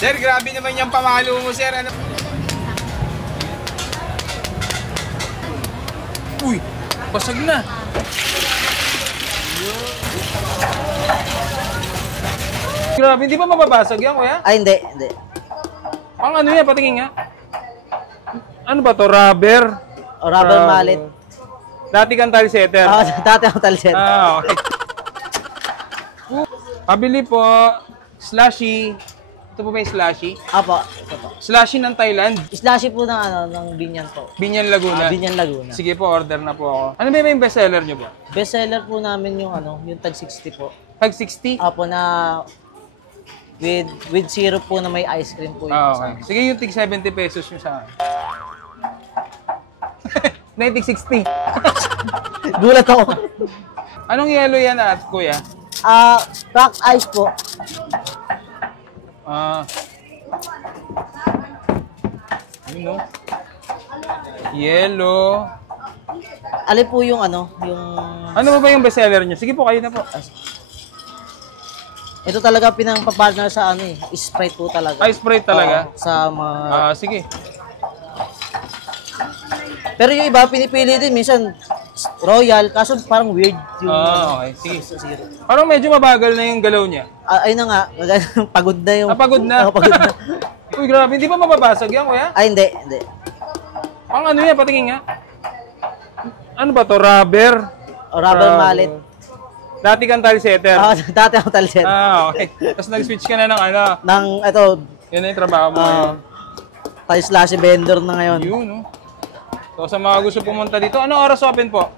Sir, grabe naman yung pamalo mo, sir. Ano? Uy, basag na. Grabe, hindi ba mababasag yan, kuya? Ay, hindi, hindi. Ang ano yan, patingin nga. Ano ba to? Rubber? O, rubber mallet. Dati kang tile setter. Dati ako talset. Okay. Pabili po, slushy. Ito po ba yung slushy? Apo, ito po. Slushy ng Thailand. Slushy po ng Binyan po. Binyan Laguna. Binyan Laguna. Sige po, order na po ako. Ano ba yung bestseller nyo po? Bestseller po namin yung yung tag 60 po. Tag 60? Apo na with syrup po na may ice cream po yung Okay. Sige yung tig 70 pesos nyo sa akin. Na yung tig 60. Gulat ako. Anong yellow yan at kuya? Cracked ice po. Yun no? Yellow. Alin po yung yung... Ano ba yung bestseller nyo? Sige po, kayo na po. Ito talaga pinang-partner sa Sprite po talaga. Sprite talaga? Sa mga... Sige. Pero yung iba, pinipili din. Minsan, royal. Kaso parang weird yung... Okay. Sige. Parang medyo mabagal na yung galaw niya. Ayun na nga. Pagod na yung... Pagod na? Pagod na. Uy, grabe. Hindi ba mababasag yan, kuya? Ay, hindi. Hindi. Ang ano yan? Patingin nga. Ano ba to? Rubber? Rubber mallet. Dati kang tile setter. Dati ako talset. Okay. Tapos nag-switch ka na ng ito. Yun na yung trabaho mo ngayon. Tayo slash vendor na ngayon. Yun, no? So, sa mga gusto pumunta dito, ano oras open po?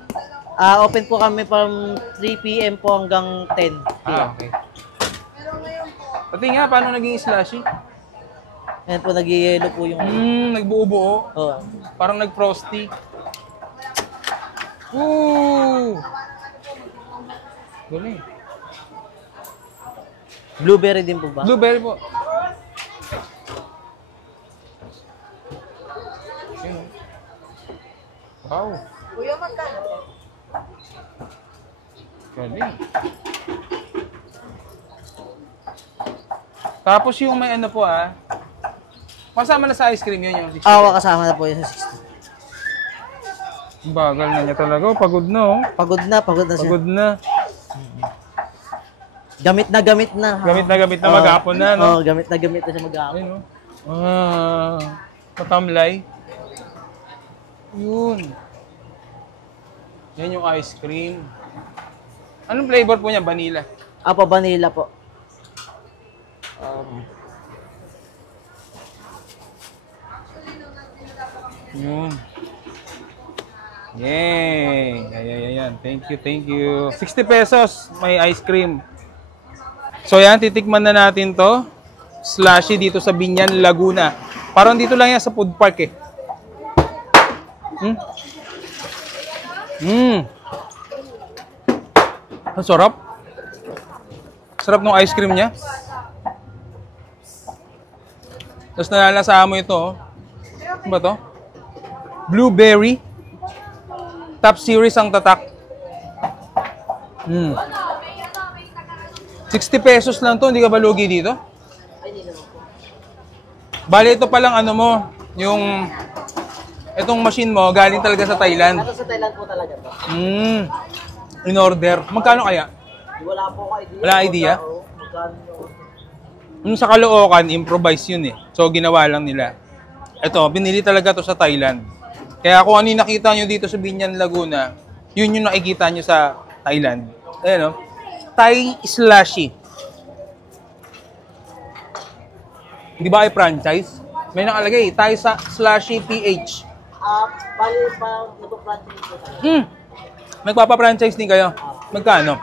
Open po kami from 3 p.m. po hanggang 10 p.m. Okay. Pati nga, paano naging slushy? Ayan po, nag-yellow po yung... Nagbuo-buo. Oh. Parang nag-frosty. Ooh! Galing. Blueberry din po ba? Blueberry po. Yun. Wow. Kuya, magkano? Galing. Tapos yung may ano po kasama na sa ice cream yun yung 60. Kasama na po yung 60. Bagal na niya talaga. Pagod na Pagod na siya. Pagod na. Gamit na. Gamit na maghapon na, no? Gamit na siya maghapon. Ayun, no? Matamlay. Yun. Yan yung ice cream. Anong flavor po niya? Vanilla? Vanilla po. Yun. Yay! Ayan. Thank you. 60 pesos, may ice cream. So yan, titikman na natin to. Slushy dito sa Binyan, Laguna. Parang dito lang yan sa food park Ang sarap. Sarap ng ice cream niya. Tapos nalalasaan mo ito. Ano ba to? Blueberry. Top series ang tatak. 60 pesos lang to, hindi ka ba lugi dito? Bali, ito palang yung itong machine mo, galing talaga sa Thailand. Ito sa Thailand po talaga to. In order. Magkano kaya? Wala po ko idea. Wala idea? Yung sa Caloocan, improvise yun So, ginawa lang nila. Ito, binili talaga to sa Thailand. Kaya kung ano yung nakita nyo dito sa Binyan, Laguna, yun yung nakikita nyo sa Thailand. Ayan, Thai slushy. Di ba ay franchise? May nakalagay, Thai slushy PH. Bali pa, nagpa-franchise po tayo. Nagpapa-franchise din kayo? Magkano?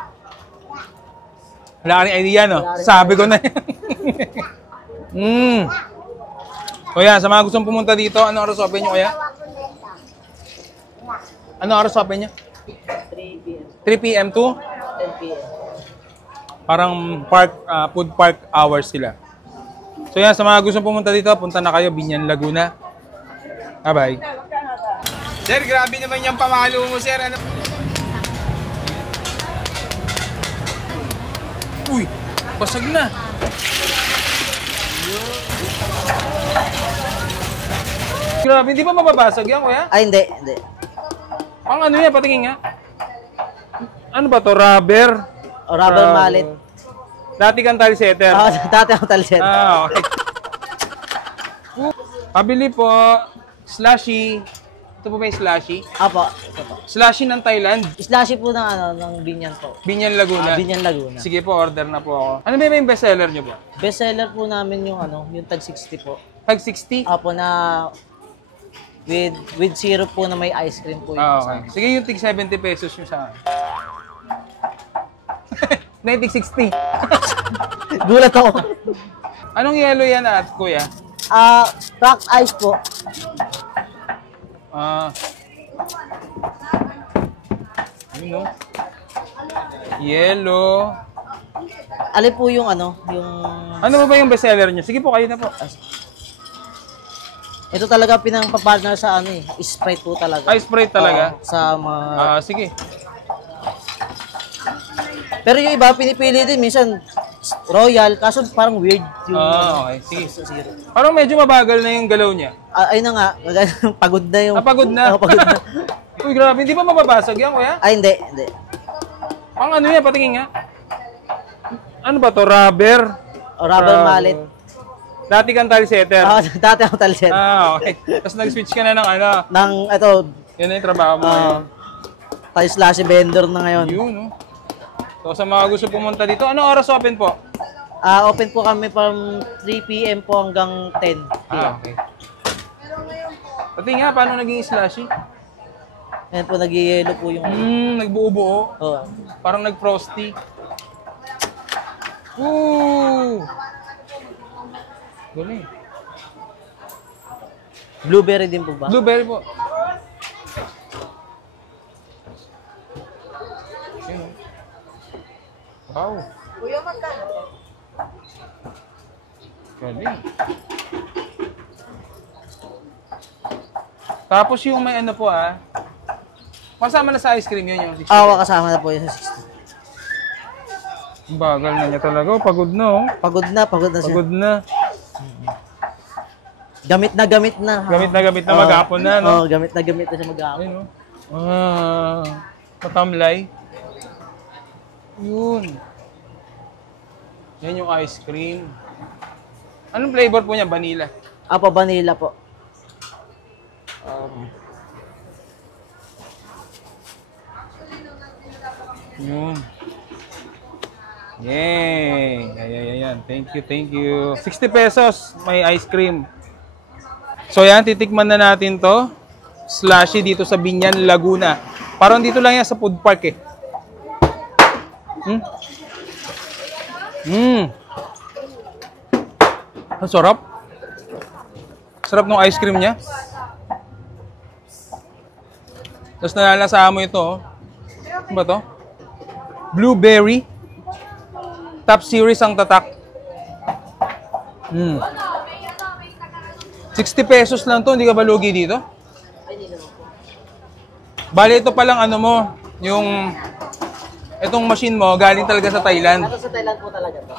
Wala ka rin idea, no? Sabi ko na. O yan, sa mga gustong pumunta dito, ano oras open nyo kaya? Ano oras open nyo? 3 p.m. 3 p.m. to? 10 p.m. Parang food park hours sila. So yan, sa mga gustong pumunta dito, punta na kayo, Binyan, Laguna. Bye-bye. Sir, grabe naman yung pamalo mo, sir. Uy, basag na. Grabe, hindi pa mababasag yan, kuya? Ay, hindi. Ang ano yan, patingin nga. Ano ba to? Rubber? O, rubber mallet. Dati kang tile setter. Dati ako talset. Okay. Pabili po, slushy. Ito po ba yung slushy? Apo, ito po. Slushy ng Thailand. Slushy po ng Binyan po. Binyan Laguna. Binyan Laguna. Sige po, order na po ako. Ano ba yung bestseller nyo po? Bestseller po namin yung yung tag 60 po. Tag 60? Apo na with syrup po na may ice cream po yung Okay. Sige, yung tig 70 pesos yung sa akin. Na yung tig 60. Gulat ako. Anong yellow yan at kuya? Crack ice po. Yun no? Yellow. Alin po yung yung... Ano ba yung bestseller nyo? Sige po, kayo na po. Ito talaga pinang-partner sa Sprite po talaga. Sprite talaga? Sa mga... Sige. Pero yung iba, pinipili din minsan Royal, kaso parang weird yung... Okay. Sige. Parang medyo mabagal na yung galaw niya. Ayun na nga, pagod na yung... Pagod na? Pagod na. Uy, grabe. Hindi pa mababasag yan, kuya? Ay, hindi. Ang ano yan, patingin nga. Ano ba to? Rubber? O, rubber mallet. Dati kang tile setter. Dati ako talset. Okay. Tapos nag-switch ka na ng ito... Yan na yung trabaho mo ngayon. Tayo slash vendor na ngayon. Yun, no? So, sa mga gusto pumunta dito, ano oras open po? Open po kami from 3 p.m. po hanggang 10 p.m. Okay. Pati nga, paano naging slushy? Ayan po, nag-yellow po yung... Nagbuo-buo. Oh. Parang nag-frosty. Ooh! Galing. Blueberry din po ba? Blueberry po. Wow. Galing. Tapos yung may ano po kasama na sa ice cream yun yung 60. Kasama na po yung 60. Bagal na niya talaga. Pagod na Pagod na siya. Pagod na. Gamit na. Gamit na maghapon na, no? Gamit na siya maghapon. Ayun, no? Matamlay. Yun. Yan yung ice cream. Anong flavor po niya? Vanilla? Vanilla po. Yun. Yay! Ayan. Thank you. 60 pesos may ice cream. So yan, titikman na natin to. Slushy dito sa Binyan, Laguna. Parang dito lang yan sa food park Ang sarap. Sarap ng ice cream niya. Tapos nalalasaan mo ito. Ano ba to? Blueberry. Top series ang tatak. 60 pesos lang to. Hindi ka ba lugi dito? Bali, ito palang yung itong machine mo, galing talaga sa Thailand. Sa Thailand po talaga to.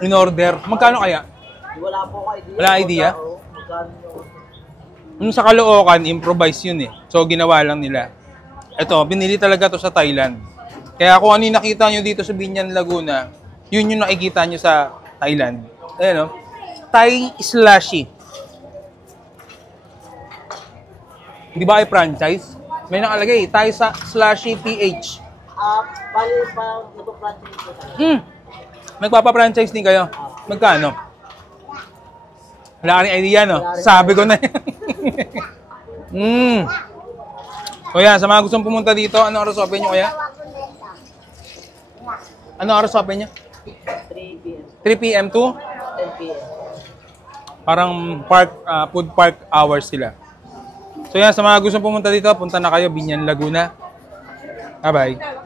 In order. Magkano kaya? Wala po ko idea. Wala idea? Yung sa Caloocan, improvise yun So, ginawa lang nila. Ito, binili talaga to sa Thailand. Kaya kung ano yung nakita nyo dito sa Binyan, Laguna, yun yung nakikita nyo sa Thailand. Ayan, Thai slushy. Di ba ay franchise? May nakalagay, Thai slushy PH. Bali pa, nagpa-franchise po tayo. Nagpapa-franchise din kayo? Magkano? Wala ka rin idea, no? Sabi ko na yan. O yan, sa mga gustong pumunta dito, ano oras open nyo kaya? Ano oras open nyo? 3 p.m. 3 p.m. to? 10 p.m. Parang food park hours sila. So yan, sa mga gustong pumunta dito, punta na kayo, Binyan, Laguna. Bye-bye.